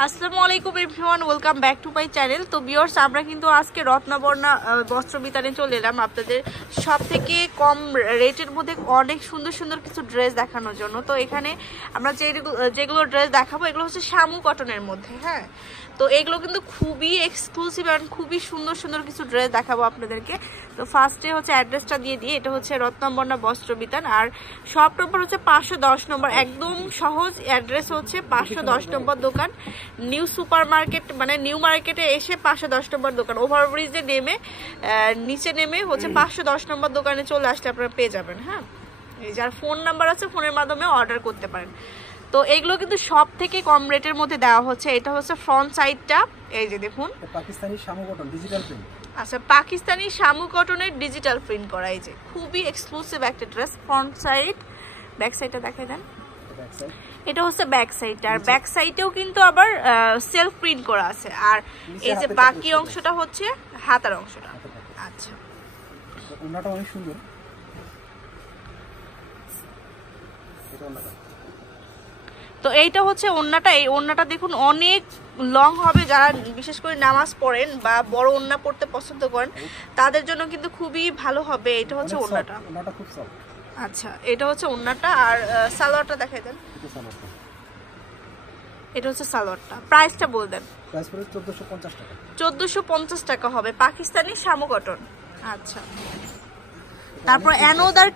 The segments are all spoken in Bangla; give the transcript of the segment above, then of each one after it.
আসসালামু আলাইকুম everyone, welcome back to my channel. তো ভিউয়ার্স, আমরা কিন্তু আজকে রত্নবর্ণা বস্ত্র বিতানে চলে এলাম আপনাদের সব থেকে কম রেটের মধ্যে অনেক সুন্দর সুন্দর কিছু ড্রেস দেখানোর জন্য। তো এখানে আমরা যেগুলো ড্রেস দেখাবো এগুলো হচ্ছে শামু কটনের মধ্যে। হ্যাঁ, তো এগুলো কিন্তু খুবই এক্সক্লুসিভ আর খুবই সুন্দর সুন্দর কিছু ড্রেস দেখাবো আপনাদেরকে। তো ফার্স্টে হচ্ছে অ্যাড্রেসটা দিয়ে দিই, এটা হচ্ছে রত্নবর্ণা বস্ত্র বিতান, আর শপ নম্বর হচ্ছে 510 নম্বর। একদম সহজ অ্যাড্রেস হচ্ছে 510 নম্বর দোকান, নিউ সুপার মার্কেট মানে নিউ মার্কেটে এসে 510 নম্বর দোকান, ওভারব্রিজে নেমে নিচে নেমে হচ্ছে 510 নম্বর দোকানে চলে আসলে আপনারা পেয়ে যাবেন। হ্যাঁ, এই যার ফোন নাম্বার আছে ফোনের মাধ্যমে অর্ডার করতে পারেন। তো এগুলো কিন্তু সব থেকে কম রেটের মধ্যে দেওয়া হচ্ছে। এটা হচ্ছে ফ্রন্ট সাইডটা, এই যে দেখুন Pakistani Shamu cotton digital print. আচ্ছা, পাকিস্তানি শামু কটনের ডিজিটাল প্রিন্ট করা, এই যে খুবই এক্সক্লুসিভ একটা ড্রেস। ফ্রন্ট সাইড, ব্যাক সাইডটা দেখাই দেন। এটা হচ্ছে ব্যাক সাইডটা, আর ব্যাক সাইডেও কিন্তু আবার সেলফ প্রিন্ট করা আছে, আর এই যে বাকি অংশটা হচ্ছে হাতার অংশটা। আচ্ছা, ওন্নাটা অনেক সুন্দর। তো এইটা হচ্ছে ওন্নাটা। এই ওন্নাটা দেখুন অনেক লং হবে, যারা বিশেষ করে নামাজ পড়েন বা বড় ওন্না পড়তে পছন্দ করেন তাদের জন্য কিন্তু খুবই ভালো হবে। এটা হচ্ছে ওন্নাটা। ওন্নাটা খুব সফট। আচ্ছা, এটা হচ্ছে ওন্নাটা, আর সালোয়ারটা দেখাই দেন। এটা হচ্ছে সালোয়ারটা। প্রাইসটা বল দেন। প্রাইস পড়ে 1450 টাকা। 1450 টাকা হবে, পাকিস্তানি শামু কটন। আচ্ছা, তারপর অ্যানোদার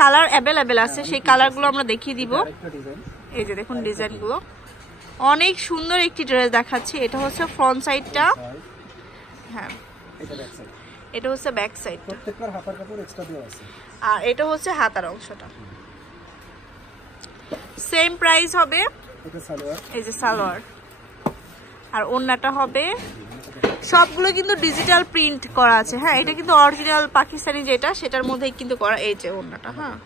কালার অ্যাভেলেবেল আছে, সেই কালারগুলো আমরা দেখিয়ে দিব। এই যে দেখুন ডিজাইনগুলো অনেক সুন্দর। একটি ড্রেস দেখাচ্ছি, এটা হচ্ছে ফ্রন্ট সাইডটা। হ্যাঁ, এটা হচ্ছে ব্যাক সাইড, প্রত্যেকটার হাতার কাপড় এক্সট্রা দেওয়া আছে, আর এটা হচ্ছে হাতার অংশটা। সেম প্রাইস হবে। এটা সালোয়ার, এই যে সালোয়ার, আর ওন্নাটা হবে। সবগুলো কিন্তু ডিজিটাল প্রিন্ট করা আছে। হ্যাঁ, এটা কিন্তু অরিজিনাল পাকিস্তানি যেটা সেটার মধ্যেই কিন্তু করা। এই যে ওন্নাটা। হ্যাঁ,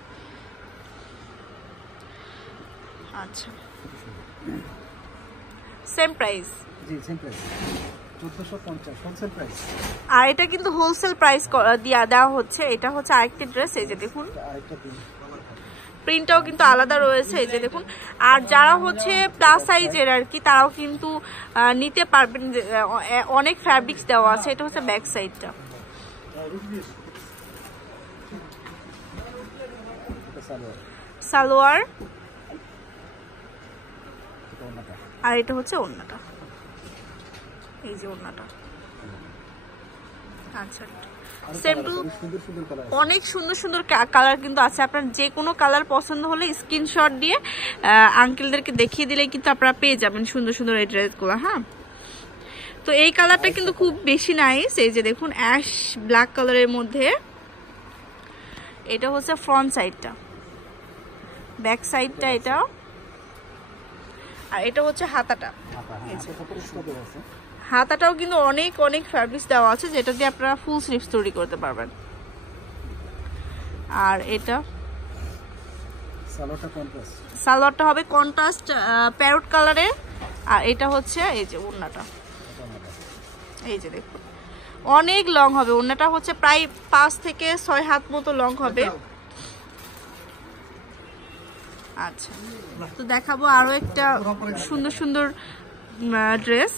আচ্ছা, সেম প্রাইস। জি সেম প্রাইস 1450 হোলসেল প্রাইস। আর এটা কিন্তু হোলসেল প্রাইস দেওয়া হচ্ছে। এটা হচ্ছে আরেকটি ড্রেস, এই যে দেখুন আরেকটা প্রিন্টটাও কিন্তু আলাদা রয়েছে, এই যে দেখুন। আর যারা হচ্ছে প্লাস সাইজের আর কি, তারাও কিন্তু নিতে পারবেন, অনেক ফ্যাব্রিক্স দেওয়া আছে। এটা হচ্ছে ব্যাক সাইডটা, সালোয়ার, আর এটা হচ্ছে ওড়নাটা। এই যে ওড়নাটা। আচ্ছা, অনেক সুন্দর সুন্দর কালার কিন্তু আছে। আপনার যে কোনো কালার পছন্দ হলে স্ক্রিনশট দিয়ে আঙ্কেলদেরকে দেখিয়ে দিলে কিন্তু আপনারা পেয়ে যাবেন সুন্দর সুন্দর এই ড্রেসগুলো। হ্যাঁ, তো এই কালারটা কিন্তু খুব বেশি নাইস। এই যে দেখুন অ্যাশ ব্ল্যাক কালারের মধ্যে। এটা হচ্ছে ফ্রন্ট সাইডটা, ব্যাক সাইডটা এটা, আর এটা হচ্ছে হাতাটা। হাতাটাও কিন্তু অনেক অনেক ফ্যাব্রিক্স দেওয়া আছে, যেটা দিয়ে আপনারা ফুল স্লিভস তৈরি করতে পারবেন। আর এটা সালোয়ারটা হবে কন্ট্রাস্ট প্যারট কালারে, আর এটা হচ্ছে এই যে ওড়নাটা। এই যে দেখুন অনেক লং হবে ওড়নাটা, হচ্ছে প্রায় 5 থেকে 6 হাত মতো লং হবে। আচ্ছা, তো দেখাবো আরো একটা সুন্দর সুন্দর ড্রেস।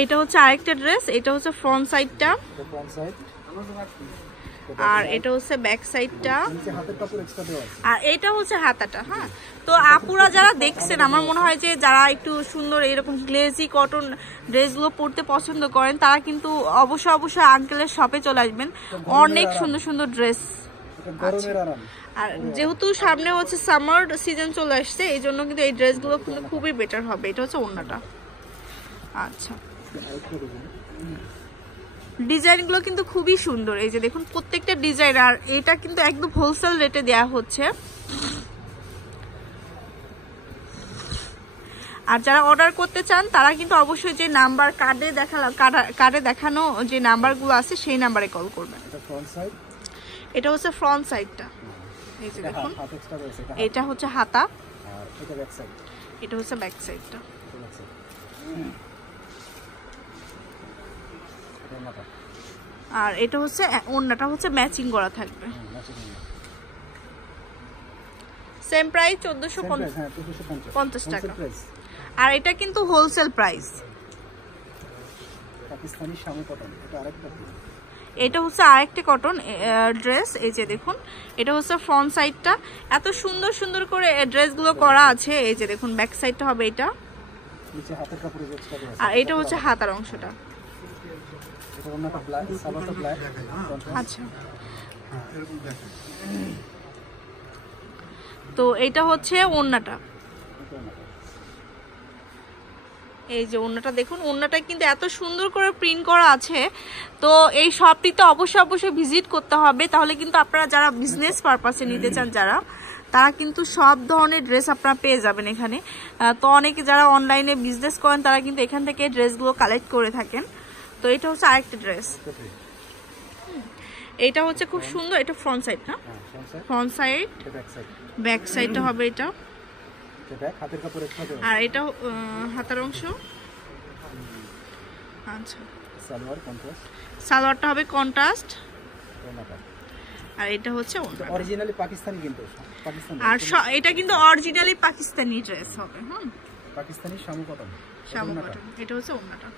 এটা হচ্ছে আরেকটা ড্রেস, এটা হচ্ছে ফ্রন্ট সাইডটা, আর এটা হচ্ছে ব্যাক সাইডটা, আর এটা হচ্ছে হাতাটা। হ্যাঁ, তো আপুরা যারা দেখছেন, আমার মনে হয় যে যারা একটু সুন্দর এরকম গ্লেজি কটন ড্রেসগুলো পরতে পছন্দ করেন, তারা কিন্তু অবশ্যই অবশ্যই আঙ্কেলের শপে চলে আসবেন। অনেক সুন্দর সুন্দর ড্রেস। আর যেহেতু সামনে হচ্ছে সামার সিজন চলে আসছে, এই জন্য কিন্তু এই ড্রেসগুলো কিন্তু খুবই বেটার হবে। এটা হচ্ছে ওড়নাটা। আচ্ছা, ডিজাইনগুলো কিন্তু খুবই সুন্দর। এই যে দেখুন প্রত্যেকটা ডিজাইন, আর এটা কিন্তু একদম হোলসেল রেটে দেয়া হচ্ছে। আর যারা অর্ডার করতে চান তারা কিন্তু অবশ্যই যে নাম্বার কার্ডে দেখানো যে নাম্বারগুলো আছে সেই নাম্বারে কল করবেন। এটা হচ্ছে ফ্রন্ট সাইডটা, এই যে দেখুন এটা হচ্ছে হাতা, এটা হচ্ছে ব্যাক সাইডটা। আর এটা হচ্ছে ওড়নাটা হচ্ছে ম্যাচিং করা থাকবে। সেম প্রাইস 1450 হ্যাঁ 1450 টাকা। প্রাইস। আর এটা কিন্তু wholesale price. Pakistani Shamu cotton, এটা আরেকটা। এটা হচ্ছে আরেকটা কটন ড্রেস। এই যে দেখুন, এটা হচ্ছে ফ্রন্ট সাইডটা, এত সুন্দর সুন্দর করে ড্রেসগুলো করা আছে। এই যে দেখুন ব্যাক সাইডটা হবে এটা, নিচে হাতের কাপড়ে এক্সট্রা দেওয়া আছে। আর এটা হচ্ছে হাতার অংশটা। এটা ওন্নাটা ব্ল্যাক, সালোয়ারটা ব্ল্যাক। আচ্ছা, তো এটা হচ্ছে ওন্নাটা। এই যে ওন্নাটা দেখুন, ওন্নাটা কিন্তু এত সুন্দর করে প্রিন্ট করা আছে। তো এই শপটিতে অবশ্যই ভিজিট করতে হবে, তাহলে কিন্তু আপনারা যারা বিজনেস পারপাসে নিতে চান যারা, তারা কিন্তু সব ধরনের ড্রেস আপনারা পেয়ে যাবেন এখানে। তো অনেকে যারা অনলাইনে বিজনেস করেন তারা কিন্তু এখান থেকে ড্রেসগুলো কালেক্ট করে থাকেন। তো এটা হচ্ছে আরেকটা ড্রেস, এটা হচ্ছে খুব সুন্দর। এটা ফ্রন্ট সাইড না, ফ্রন্ট সাইড, ব্যাক সাইডটা হবে এটা, আর এটা হাতার অংশ। আচ্ছা, সালোয়ারটা হবে কন্ট্রাস্ট, আর এটা হচ্ছে অরিজিনালি পাকিস্তানি, কিন্তু পাকিস্তানি। আর এটা কিন্তু অরিজিনালি পাকিস্তানি ড্রেস হবে। হুম, পাকিস্তানি শামু কটন। শামু কটন, এটা হচ্ছে ওন্নাটা।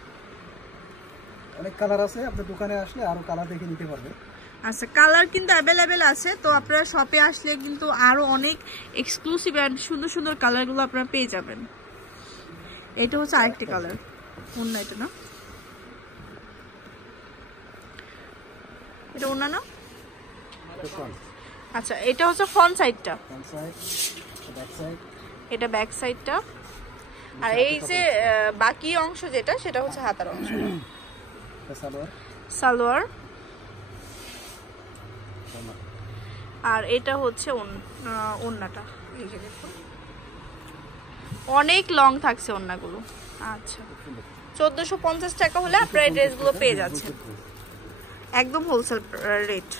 অনেক কালার আছে, আপনি দোকানে আসলে আরো কালার দেখে নিতে পারবেন। আচ্ছা, কালার কিন্তু অ্যাভেলেবেল আছে। তো আপনারা শপে আসলে কিন্তু আরো অনেক এক্সক্লুসিভ এন্ড সুন্দর সুন্দর কালারগুলো আপনারা পেয়ে যাবেন। এটা হচ্ছে আরেকটা কালার, ওন্না এটা না, এটা ওন্না না। আচ্ছা, এটা হচ্ছে ফ্রন্ট সাইডটা, এটা ব্যাক সাইডটা, আর এই যে বাকি অংশ যেটা সেটা হচ্ছে হাতার অংশ, সালোয়ার, আর এটা হচ্ছে ওন্নাটা। এই যে দেখুন, অনেক লং থাকছে ওন্নাগুলো। আচ্ছা, 1450 টাকা হলে আপনারা এই ড্রেসগুলো পেয়ে যাচ্ছেন, একদম হোলসেল রেট।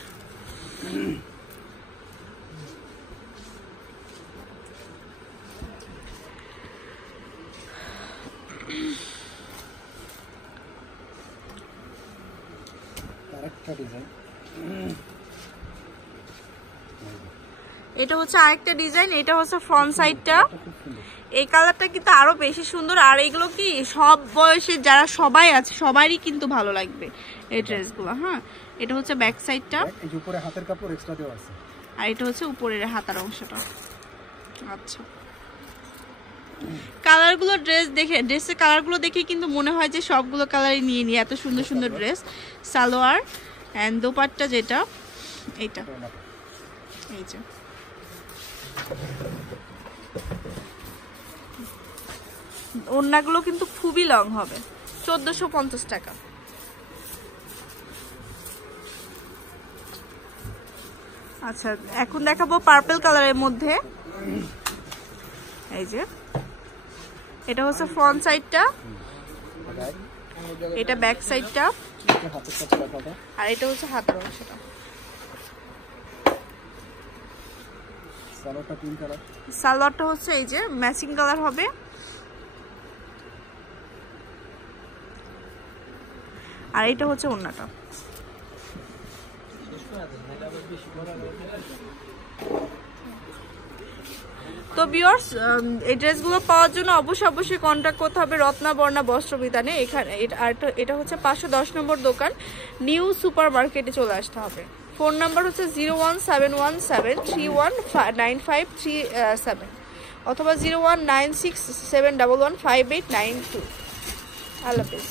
এটা হচ্ছে আরেকটা ডিজাইন, এটা হচ্ছে ফ্রন্ট সাইডটা। এই কালারটা কিন্তু আরো বেশি সুন্দর, আর এগুলো কি সব বয়সের যারা সবাই আছে সবারই কিন্তু ভালো লাগবে এই ড্রেসগুলো। হ্যাঁ, এটা হচ্ছে ব্যাক সাইডটা, উপরে হাতের কাপড় এক্সট্রা দেওয়া আছে, আর এটা হচ্ছে উপরের হাতার অংশটা। আচ্ছা, কালারগুলো ড্রেসের কালারগুলো দেখে কিন্তু মনে হয় যে সবগুলো কালারই নিয়ে নিয়ে, এত সুন্দর সুন্দর ড্রেস। সালোয়ার এন্ড দোপাট্টা যেটা, এইটা, এই যে ওড়নাগুলো কিন্তু খুবই লং হবে। 1450 টাকা। আচ্ছা, এখন দেখাবো পার্পল কালারের মধ্যে। এই যে এটা হচ্ছে ফ্রন্ট সাইডটা, এটা ব্যাক সাইডটা, আর এটা হচ্ছে হাতের অংশটা। সালোয়ারটা হচ্ছে এই যে ম্যাচিং কালার হবে, আর এটা হচ্ছে ওড়নাটা। তো ভিউয়ার্স, এই ড্রেসগুলো পাওয়ার জন্য অবশ্যই কন্ট্যাক্ট করতে হবে রত্নাবর্ণা বস্ত্রবিতানে। এখানে এটা হচ্ছে 510 নম্বর দোকান, নিউ সুপার মার্কেটে চলে আসতে হবে। ফোন নাম্বার হচ্ছে 01717395337 অথবা 01967115892। আল্লাহ হাফেজ।